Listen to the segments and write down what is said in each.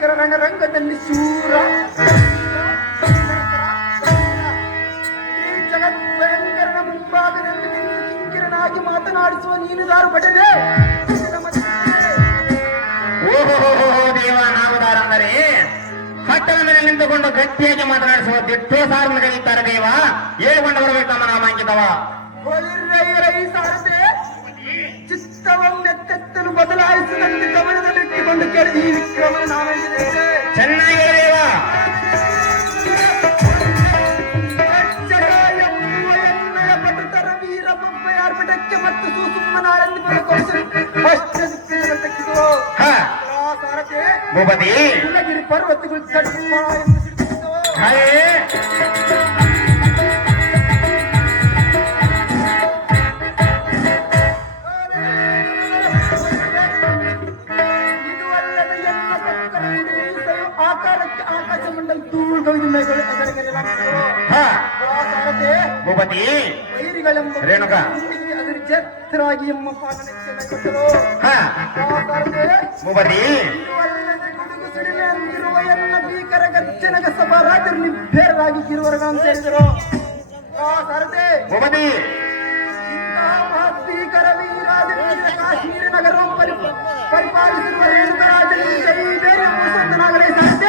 ಭೀಕರ ರಣರಂಗದಲ್ಲಿ ಶೂರ ಈ ಜಗತ್ ಭಯಂಕರನ ಮುಂಭಾಗದಲ್ಲಿ ನಿಂತು ಕಿಂಕಿರನಾಗಿ ಮಾತನಾಡಿಸುವ ನೀನುದಾರು ಭಟನೆ. ದೇವ ನಾಮದಾರ ಅಂದರೆ ಹಟ್ಟದ ಮೇಲೆ ನಿಂತುಕೊಂಡು ಗಟ್ಟಿಯಾಗಿ ಮಾತನಾಡಿಸುವ ದಿಟ್ಟೋ ಸಾರನ್ನು ಕರೀತಾರೆ ದೇವ. ಹೇಳಿಕೊಂಡು ಬರಬೇಕಮ್ಮ ನಾಮಾಂಕಿತವ. ಚಿತ್ತವನ್ನೆತ್ತೆತ್ತಲು ಬದಲಾಯಿಸಿದಂತೆ ಗಮನದಲ್ಲಿಟ್ಟುಕೊಂಡು ಕೇಳಿ ಈ ವಿಕ್ರಮ ನಾವೆಂದಿದೆ. ಚೆನ್ನಾಗಿ ದೇವ. ಎನ್ನಯ ಪಟುತರ ವೀರ ಬೊಬ್ಬೆಯಾರ್ ಪಟಕ್ಕೆ ಮತ್ತು ಸುಸುಮ್ಮನಾಳೆಂದು ಸಾರಥೆ ಭೂಪತಿ ನೀಲಗಿರಿ ಪರ್ವತಗಳು ಚಡ್ಮ ಎಂದು ಸಿಟ್ಟಿತು. ಆಕಾರಕ್ಕೆ ಆಕಾಶ ಮಂಡಲ ತೂಳ್ಗವಿದ ಭೂಪತಿ ವೈರಿಗಳೆಂಬ ರೇಣುಕ ಅದರ ಛತ್ರವಾಗಿ ಎಂಬ ಪಾಲನಕ್ಕೆ ಕೊಟ್ಟರು. ಭೂಪತಿ ಸಿಡಿಲೆ ಅಂತಿರುವ ಎಲ್ಲ ಭೀಕರ ಗರ್ಜನಗ ಸಭಾ ರಾಜರು ನಿಬ್ಬೆರರಾಗಿ ಗಿರುವರ್ಗ ಅಂತ ಹೇಳಿದರು. ಸಾರಥೆ ಭೂಪತಿ ಇಂತಹ ಮಹತ್ಭೀಕರ ವೀರಾದಿತ್ಯ ಕಾಶ್ಮೀರ ನಗರವನ್ನು ಪರಿಪಾಲಿಸಿರುವ ರೇಣುಕರಾಜನಿಗೆ ಜೈ ಬೇರೆ ಸಂತನಾಗಲೇ ಸಾಧ್ಯ.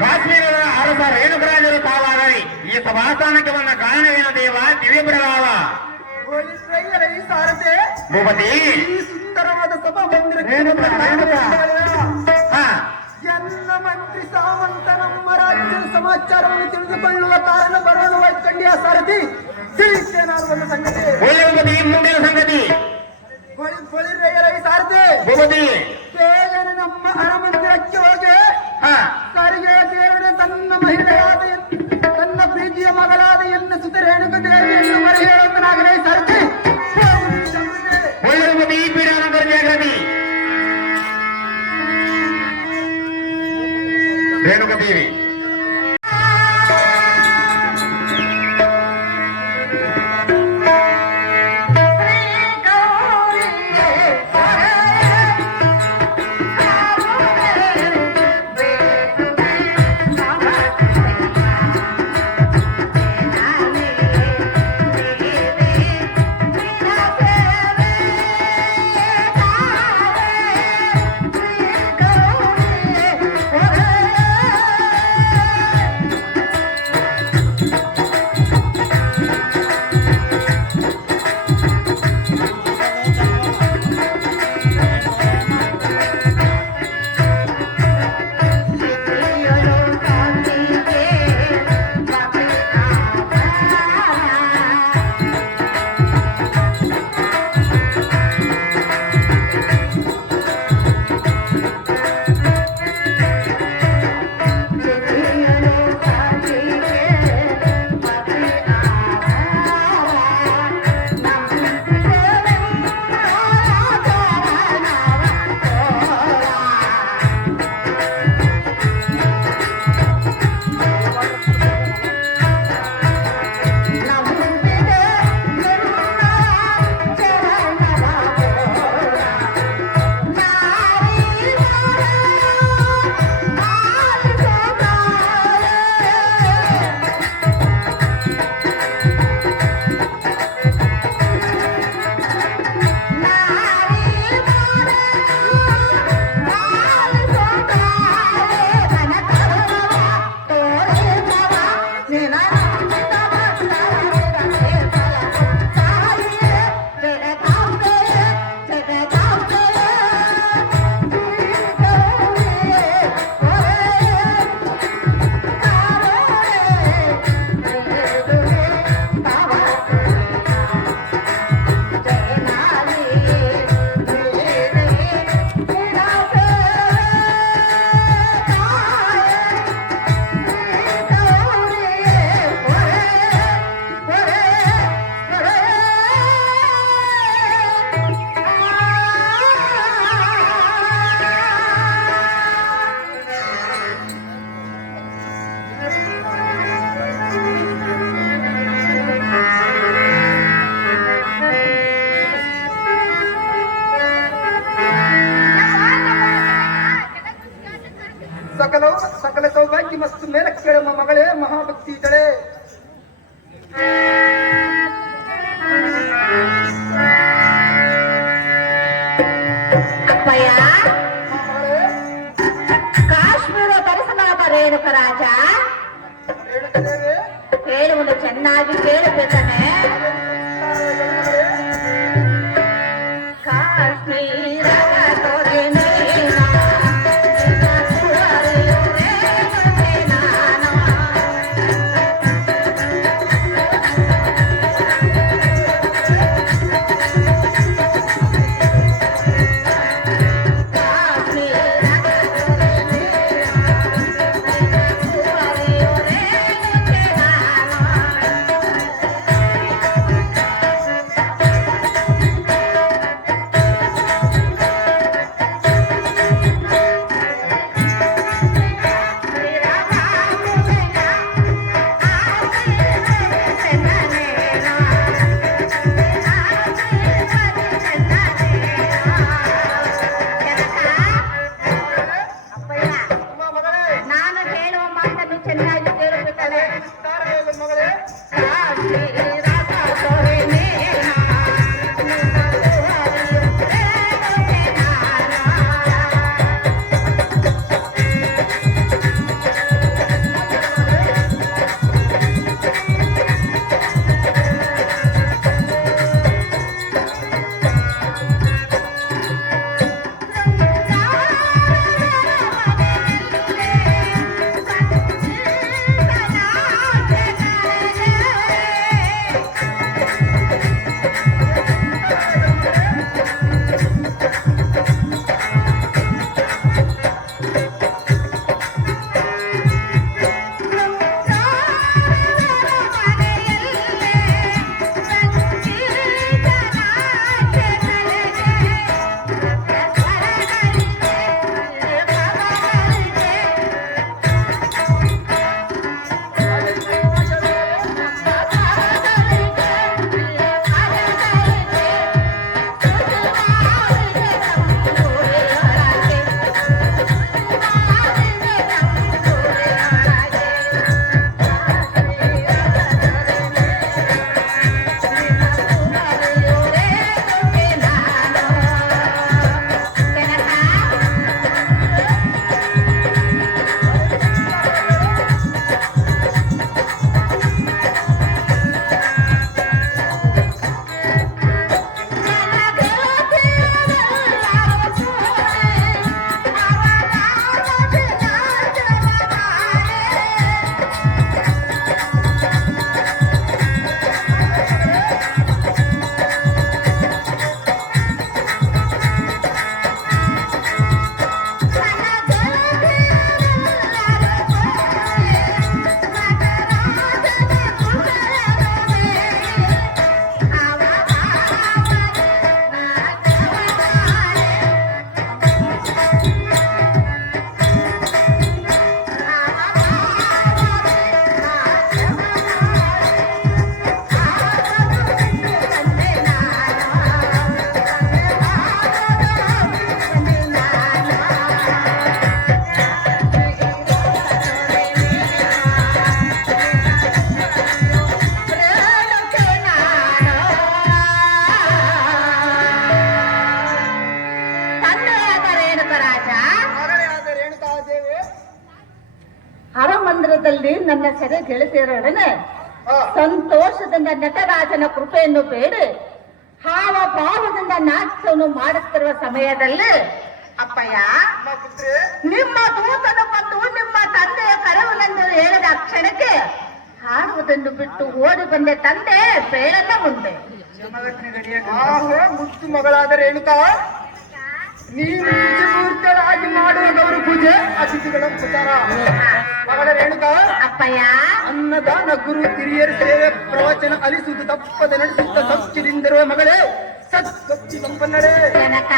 ಕಾಶ್ಮೀರದ ಅರಸ ರೇಣುಕರಾಜರು ತಾವಾಗಲಿ ಈ ಸಭಾಸ್ಥಾನಕ್ಕೆ ಬಂದ ಕಾರಣವೇನು ದೇವ ದಿವ್ಯ ಬಿಡಲಾವ. ಸಾರಥೆ ಭೂಪತಿ ಈ ಸುಂದರವಾದ ಸಭಾ ಮಂದಿರ ಎಲ್ಲ ಮಂತ್ರಿ ಸಾವಂತ ನಮ್ಮ ರಾಜ್ಯದ ಸಮಾಚಾರವನ್ನು ತಿಳಿದುಕೊಳ್ಳುವ ಕಾರಣ ಬರೋಣ ವೈಕಂಡಿಯ ಸಾರಥಿ ತಿಳಿಯುತ್ತೆ. ನಾನು ಒಂದು ಸಂಗತಿ ಮುಂದಿನ ಸಂಗತಿ ಸಾರಥಿ ಭೂಪತಿ ಬೇಗನೆ ನಮ್ಮ ಅರಮಂದಿರಕ್ಕೆ ಹೋಗಿ ಕರಿಗೆ ದೇವರೇ ತನ್ನ ಮಹಿಳೆಯಾದ ತನ್ನ ಪ್ರೀತಿಯ ಮಗಳಾದ ಎನ್ನ ಸುತ ರೇಣುಕ ದೇವಿಯನ್ನು ಮರೆ ಹೇಳುವಂತನಾಗಲೇ ಸಾರಥಿ. ಈ ಪೀಡಾನಂತರ ಜಾಗೃತಿ ರೇಣುಕ ದೇವಿ ಮಸ್ತು ಮೇಲೆ ಕೇಳುವ ಮಗಳೇ ಮಹಾಭಕ್ತಿ ಇದ್ದಳೆ. ಅಪ್ಪಯ್ಯ, ಕಾಶ್ಮೀರ ದರ್ಶನಾದ ರೇಣುಕ ರಾಜ ಹೇಳುವುದು ಚೆನ್ನಾಗಿ ಕೇಳಬೇಕನೆ. ಕಾಶ್ಮೀರ ಹರಮಂದಿರದಲ್ಲಿ ನನ್ನ ಸೆರೆ ಗೆಳತಿಯರೊಡನೆ ಸಂತೋಷದಿಂದ ನಟರಾಜನ ಕೃಪೆಯನ್ನು ಬೇಡಿ ಹಾವ ಭಾವದಿಂದ ನಾಟ್ಯವನ್ನು ಮಾಡುತ್ತಿರುವ ಸಮಯದಲ್ಲಿ ಅಪ್ಪಯ್ಯ ನಿಮ್ಮ ದೂತನು ಬಂದು ನಿಮ್ಮ ತಂದೆಯ ಕರೆವನೆಂದು ಹೇಳಿದ ಕ್ಷಣಕ್ಕೆ ಹಾಡುವುದನ್ನು ಬಿಟ್ಟು ಓಡಿ ಬಂದೆ ತಂದೆ ಬೇಡಲ್ಲ ಮುಂದೆ. ಮುತ್ತು ಮಗಳಾದ ರೇಣುಕಾ, ನೀನು ಮೂರ್ತರಾಗಿ ಮಾಡುವ ಗೌರ ಪೂಜೆ ಅತಿಥಿಗಳ ಉಪಚಾರ. ಮಗಳ ರೇಣುಕಾ, ಅಪ್ಪಯ್ಯ ಅನ್ನದಾನ ಗುರು ಹಿರಿಯರ ಸೇವೆ ಪ್ರವಚನ ಅಲಿಸುವುದು ತಪ್ಪದೆ ನಡೆಸುತ್ತ ಸಚ್ಚಿಲಿಂದಿರುವ ಮಗಳೇ ಸತ್ಕಚ್ಚಿ ಸಂಪನ್ನರೇ ಜನಕ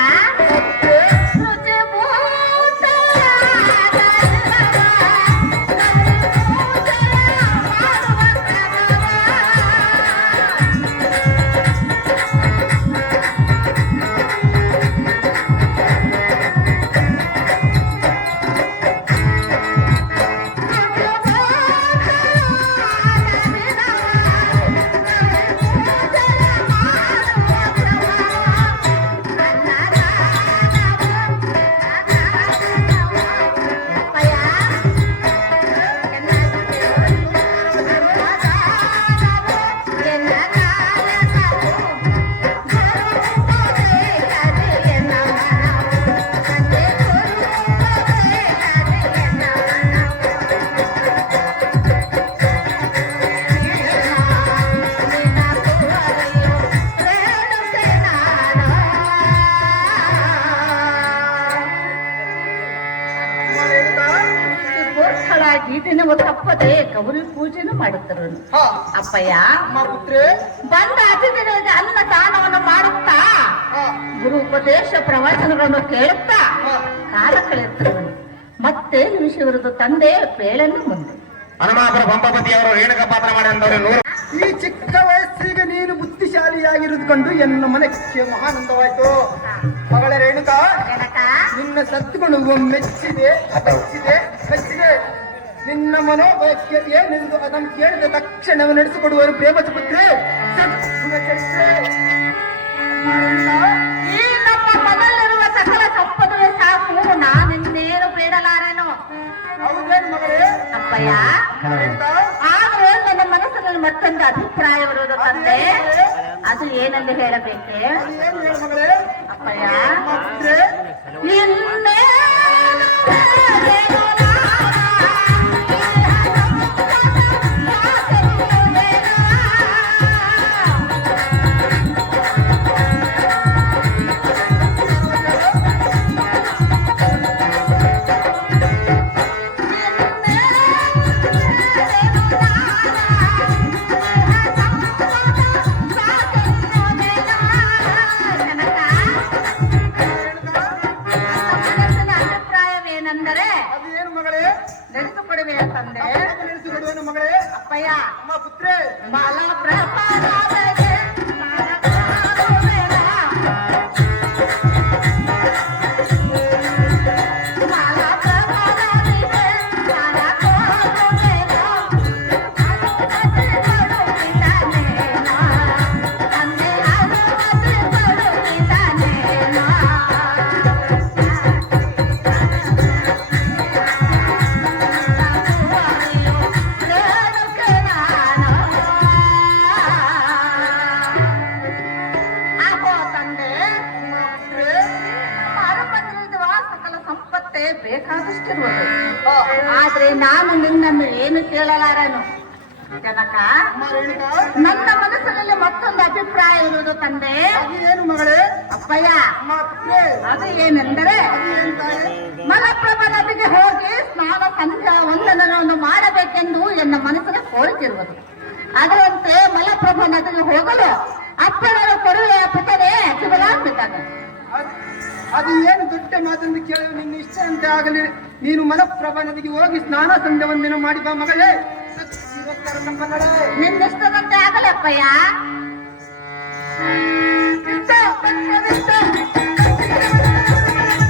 ಸಲುವಾಗಿ ದಿನವೂ ತಪ್ಪದೆ ಗೌರಿ ಪೂಜೆನೂ ಮಾಡುತ್ತರು. ಹಾ ಅಪ್ಪಯ್ಯ, ಅಮ್ಮ ಪುತ್ರೆ. ಬಂದ ಅತಿಥಿಗಳಿಗೆ ಅನ್ನ ದಾನವನ್ನು ಮಾಡುತ್ತಾ ಹಾ ಗುರು ಉಪದೇಶ ಪ್ರವಚನಗಳನ್ನು ಕೇಳುತ್ತಾ ಹಾ ಕಾಲ ಕಳೆಯುತ್ತರು. ಮತ್ತೇನು ವಿಷಯವರದು ತಂದೆ ಬೇಳನ್ನು ಮುಂದೆ ಹನುಮಾಪುರ ಪಂಪಪತಿಯವರು ರೇಣುಕ ಪಾತ್ರ ಮಾಡಿದವರು 100. ಈ ಚಿಕ್ಕ ವಯಸ್ಸಿಗೆ ನೀನು ಬುದ್ಧಿಶಾಲಿಯಾಗಿರುವುದು ಕಂಡು ಎನ್ನ ಮನಕ್ಕೆ ಮಹಾನಂದವಾಯ್ತು. ಮಗಳ ರೇಣುಕಾ, ಜನಕ ನಿನ್ನ ಸತ್ತುಗಳು ಮೆಚ್ಚಿದೆ ಮೆಚ್ಚಿದೆ ಮೆಚ್ಚಿದೆ. ನಿನ್ನ ಮನೋಭಾಗ್ಯ ಏನೆಂದು ಅದನ್ನು ಕೇಳಿದ ತಕ್ಷಣವೇ ನಡೆಸಿಕೊಡುವರು ಪ್ರೇಮದ ಪುತ್ರಿ. ಈ ನಮ್ಮ ಮನಲ್ಲಿರುವ ಸಕಲ ಸಂಪದವೇ ಸಾಕು, ನಾನಿನ್ನೇನು ಬೇಡಲಾರೆನು. ಹೌದೇನು ಮಗಳೇ? ಅಪ್ಪಯ್ಯ, ರೇಣುಕಾ, ಆದ್ರೆ ನನ್ನ ಮನಸ್ಸಿನಲ್ಲಿ ಮತ್ತೊಂದು ಅಭಿಪ್ರಾಯ ಬರುವುದು ತಂದೆ. ಅದು ಏನೆಂದು ಹೇಳಬೇಕೆ? ಅದು ಏನು ಹೇಳು ಮಗಳೇ? ಅಪ್ಪಯ್ಯ, ಅಮ್ಮ ಪುತ್ರೆ, ಅಭಿಪ್ರಾಯವೇನೆಂದರೆ ಅದು ಏನು ಮಗಳೇ? ನಡೆಸಿಕೊಡುವೆಯ ತಂದೆ. ನಡೆಸಿಕೊಡುವೇನು ಮಗಳೇ? ಅಪ್ಪಯ್ಯ, ಅಮ್ಮ ಪುತ್ರೆ, ಮಲಪ್ರಭಾವಕ್ಕೆ ಬೇಕಾದಷ್ಟಿರುವುದು. ಆದ್ರೆ ನಾನು ನಿನ್ನನ್ನು ಏನು ಕೇಳಲಾರನು ಜನಕ. ಅಮ್ಮ ರೇಣುಕಾ, ನನ್ನ ಮನಸ್ಸಿನಲ್ಲಿ ಮತ್ತೊಂದು ಅಭಿಪ್ರಾಯ ಇರುವುದು ತಂದೆ. ಅದು ಏನು ಮಗಳೇ? ಅಪ್ಪಯ್ಯ, ಅಮ್ಮ ಪುತ್ರೆ, ಅದು ಏನೆಂದರೆ ಅದು ಏನು ತಾಯಿ? ಮಲಪ್ರಭಾ ನದಿಗೆ ಹೋಗಿ ಸ್ನಾನ ಸಂಧ್ಯಾ ವಂದನವನ್ನು ಮಾಡಬೇಕೆಂದು ಎನ್ನ ಮನಸ್ಸಿನ ಕೋರಿಕೆಯಿರುವುದು. ಅದರಂತೆ ಮಲಪ್ರಭಾ ನದಿಗೆ ಹೋಗಲು ಅಪ್ಪನವರು ಕೊಡುವೆಯ ಪುಟನೆ ಶಿವಲಾಂಬಿತಾಗ. ಅದು ಏನು ದೊಡ್ಡ ಮಾತನ್ನು ಕೇಳಿ ನಿನ್ನ ಇಷ್ಟಂತೆ ಆಗಲಿ. ನೀನು ಮಲಪ್ರಭಾ ನದಿಗೆ ಹೋಗಿ ಸ್ನಾನ ಸಂಧ್ಯಾ ವಂದನ ಮಾಡಿ ಬಾ ಮಗಳೇ. ಸತ್ಯಗೋಸ್ಕರ ನಮ್ಮ ನಡೆ. ನಿನ್ನಿಷ್ಟದಂತೆ ಆಗಲಪ್ಪಯ್ಯ.